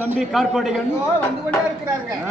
தம்பி கார்கோடிகள் வந்து கொண்டே இருக்கிறார்கள்.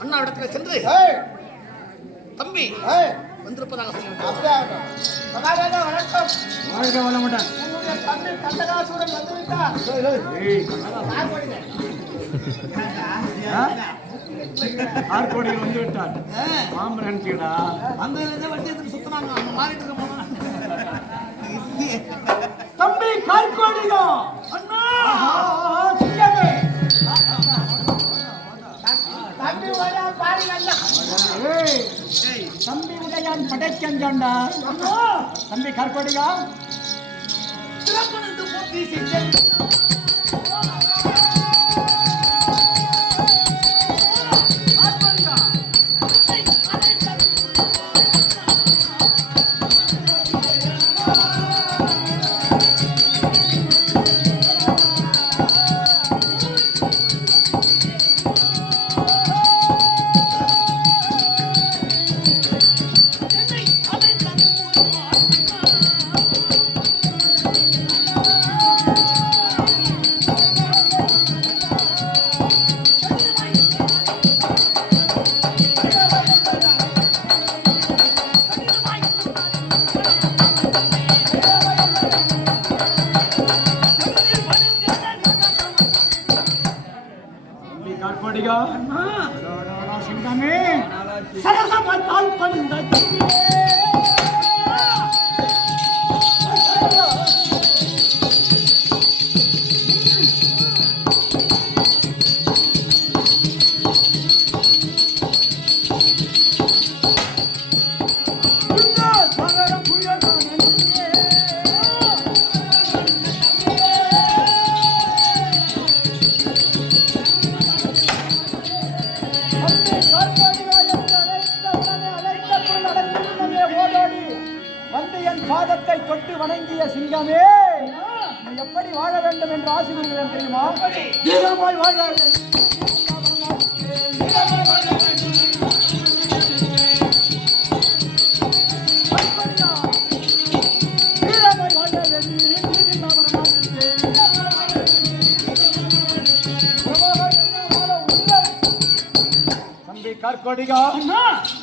அண்ணா இடத்துல சென்று தம்பி வந்திருப்பதாக கார்கோடிகள் வந்து விட்டார். சுத்தினாங்க மாறிட்டு தம்பி கார்கோடிகள் தம்பி உதயான் படைக்கஞ்சாண்டா தம்பி கார்கோடியா சிங்கமே சரசமத்தால் பந்த என் பாதத்தை தொட்டு வணங்கிய சிங்கமே, நீ எப்படி வாழ வேண்டும் என்று ஆசை கூறுகிறேன் தெரியுமா? வீரமாய் வாழ வேண்டும்.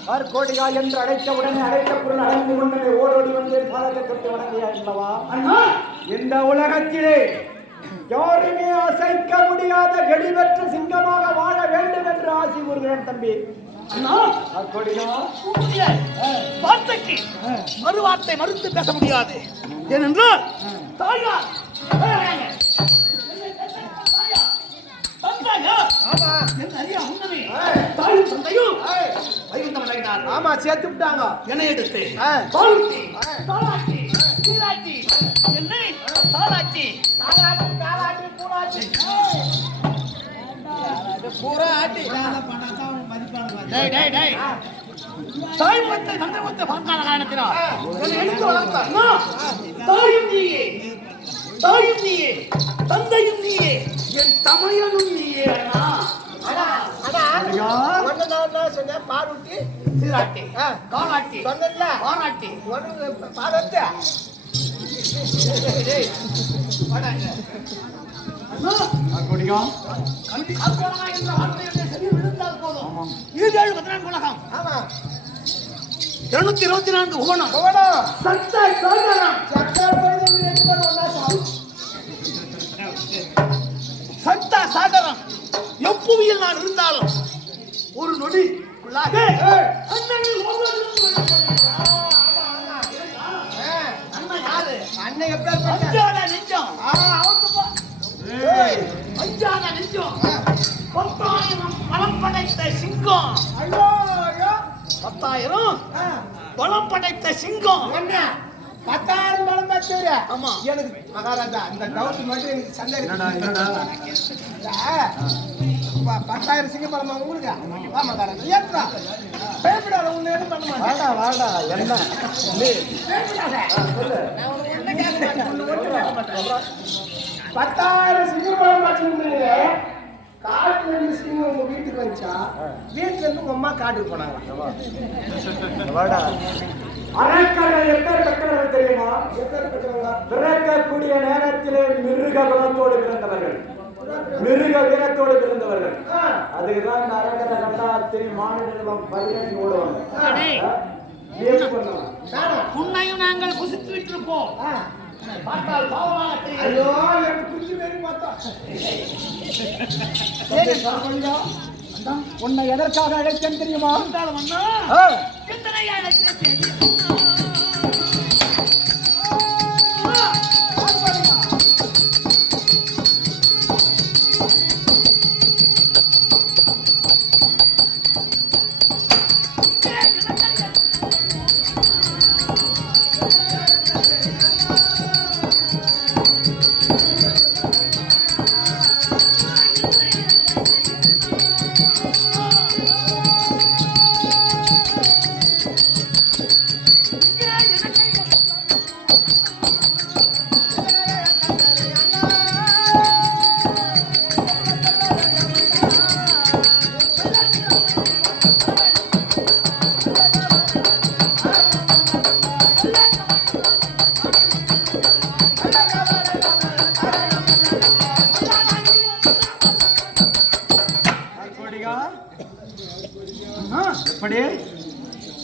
கார்கோடிகா என்று அழைத்த உடனே அழைத்த பொருள் அடைந்து கொண்டே ஓடோடி வந்து பாதத்தை தொட்டு வணங்கியா அல்லவா? இந்த உலகத்திலே யாருமே அசைக்க முடியாத வெளிவற்ற சிங்கமாக வாழ வேண்டும் என்று ஆசை கூறுகிறேன் தம்பி. வார்த்தைக்கு மறுவார்த்தை மறுத்து பேச முடியாது. ஏனென்றால் தாயார் ஆமா சேர்த்து விட்டாங்க. என்னை எடுத்து தாய் முகத்தை தந்தை முகத்தை பார்க்காத காரணத்தினால் என்னை எடுத்து வளர்த்தார். தாயும் நீயே, தாயும் நீயே, தந்தையும் நீயே, என் தமையனும் நீயே. பாருட்டி சீராட்டி காலாட்டி பாராட்டி பாராட்டி சத்தா சாகரம் எப்புவியில் நான் இருந்தாலும் ஒரு நொடி பலம் படைத்த சிங்கம். 10,000 பலம் படைத்த சிங்கம். 10,000 பலம் படைத்தவரு. ஆமா எனக்கு மகாராஜா இந்த டவுட் மட்டும் எனக்கு சந்தேகம். 10,000 சிங்க பலமா உங்களுக்கு? வா மகாராஜா ஏற்றா பேபிடால ஒண்ணு எதுவும் பண்ண மாட்டேன். வாடா வாடா என்ன நீ பேபிடால நான் ஒண்ணு கேட்க மாட்டேன். 10,000 சிங்க பலம் படைச்சீங்க. காட்டுல இருந்து சிங்கம் உங்க வீட்டுக்கு வந்துச்சா? வீட்டுல இருந்து உங்க அம்மா காட்டுக்கு போனாங்க. வாடா அரக்கரை எப்பேற்பட்டவர்கள் தெரியுமா? பிறக்கக்கூடிய நேரத்திலே மிருக குலத்தோடு பிறந்தவர்கள், மிருக வீரத்தோடு பிறந்தவர்கள். அதுக்குதான் இந்த அரக்கரை கண்டா தெரியும். மாநிலம் பயிரங்கி ஓடுவாங்க. உன்னையும் நாங்கள் புசித்து விட்டிருப்போம். ஐயோ குச்சி மாரி பார்த்தா உன்னை எதற்காக அழைத்தேன் தெரியுமா?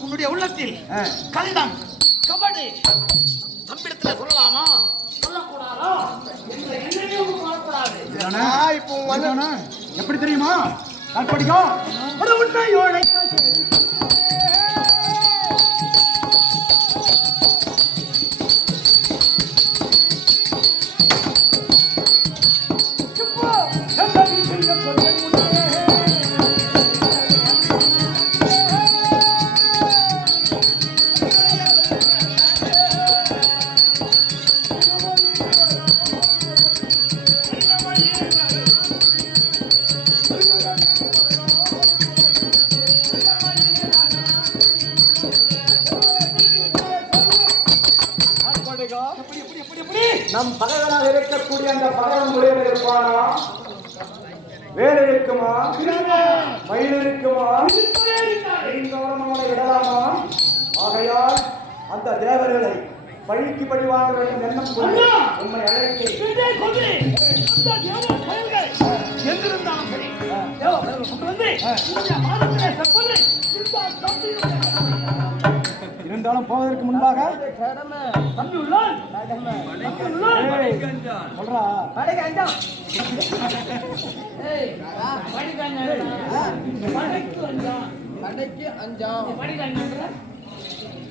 உன்னுடைய உள்ளத்தில் கள்ளம் கபடு தம்பிடத்துல சொல்லலாமா சொல்லக்கூடாதா என்ற எண்ணமே பார்க்கக்கூடாது. இப்போ எப்படி தெரியுமா? உன்னை நம் பகைவனாக இருக்கக்கூடிய அந்த பகைவன் முறையில் இருப்பானா? வேல் இருக்குமா? மயில் இருக்குமா? அவனை விடலாமா? ஆகையால் அந்த தேவர்களை பழிக்கு பழி வாங்க வேண்டும் எண்ணம் கொண்டு உண்மை அழைக்கிறேன். எங்கிருந்தாலும் சரி தேவ பயல்கள் கொண்டு வந்து இந்த மாதத்திலே செப்பது இருந்தாலும் போவதற்கு முன்பாக தம்பி உள்ளான் சொல்றா கடைக்கு அஞ்சாம்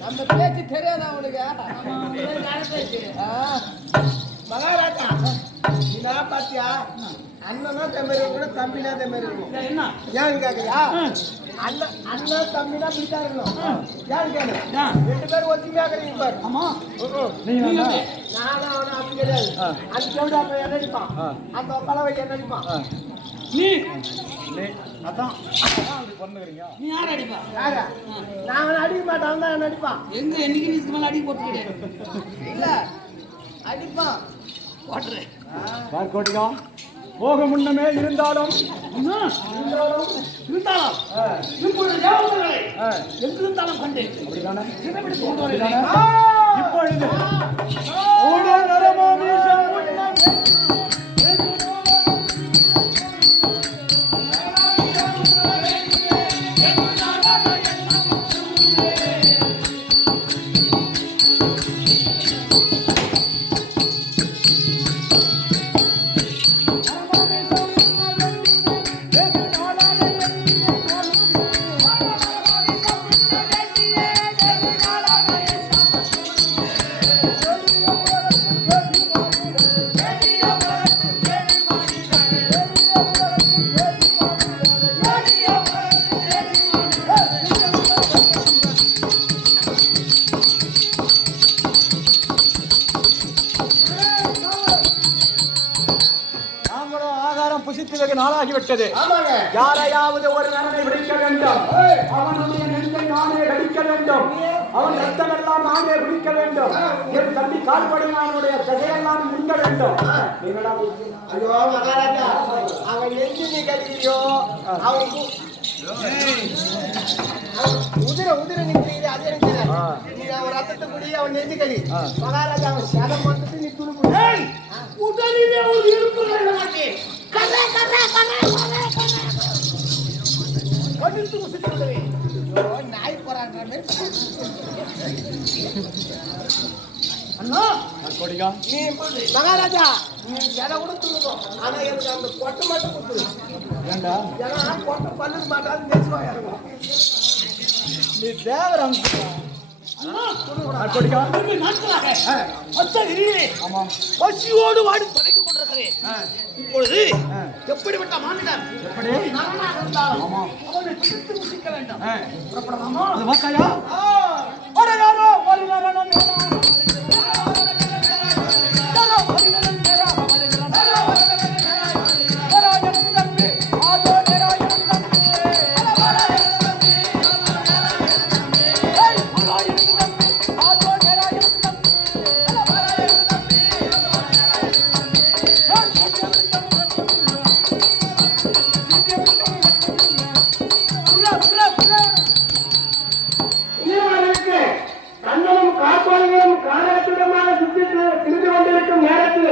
நம்ம பேச்சு தெரியாதா அவனுக்கு மகாராஜா நீனா பாத்தியா அண்ணனா தம்பி கூட தம்பினா தம்பி இருக்கும் என்ன ஏன்னு கேக்குறியா? அண்ணன் அண்ணன் தம்பினா பிடிச்சா இருக்கணும். ஏன்னு கேளு, ரெண்டு பேரும் ஒத்துமையா கிடைக்கும் பாரு. ஆமா நானும் அவனும் அப்படி கிடையாது. அந்த செவிட அப்ப என்ன அடிப்பான், அந்த பலவை என்ன அடிப்பான். நீ அதான் அப்படி பொண்ணுக்கிறீங்க. நீ யார் அடிப்பா? யாரா? நான் அடிக்க மாட்டேன், அவன் தான் என்ன அடிப்பான். எங்க என்னைக்கு இதுக்கு மேல அடி போட்டு கிடையாது இல்ல அடிப்பான் போட்டுறேன் பார்க்கோட்டியா போக முன்னமே இருந்தாலும் இருந்தாலும் இப்பொழுது தேவதர்களை எங்கிருந்தாலும் கண்டு அப்படிதானே சிறைபிடித்து கொண்டு வருகிறேன். இப்பொழுது ஓட நரமாமீசம் முன்னமே புசித்ததற்கு நாளாகிவிட்டது. யாரையாவது ஒரு நரனை விடுக்க வேண்டும், அவனுடைய நெஞ்சை நானே கடிக்க வேண்டும், அவன் ரத்தமெல்லாம் நானே குடிக்க வேண்டும், என் தம்பி கால்படியானுடைய தகையெல்லாம் முங்க வேண்டும். ஐயோ மகாராஜா, அவன் நெஞ்சு நீ கடிக்கிறியோ, அவன் உதிர நிற்கிறீங்க, அது எனக்கு நீ அவன் ரத்தத்தை குடி, அவன் நெஞ்சு கடி. மகாராஜா அவன் சேதம் வந்துட்டு நீ துணுக்கு உடலிலே ஒரு இருப்பு மாட்டேன் நாய் போறான்ற அண்ணா நீ மகாராஜா நீ எதை கூட துணுக்கும், ஆனா எனக்கு அந்த கொட்டை மட்டும் கொடுத்துரு. ஏன்னா கொட்டை பல்லு மாட்டாலும் பேசுவாங்க. நீ தேவரம் பசியோடு வாடி படைத்துக் கொண்டிருக்கிறேன். இப்பொழுது எப்படிப்பட்ட மாநிலம் இருந்தாலும் அவனை பிடித்து முசிக்க வேண்டும். புறப்படலாமா? கண்ணனும் காப்பாளிகளும் காலாட்டுடமாக சுற்றி திரிந்து கொண்டிருக்கும் நேரத்தில்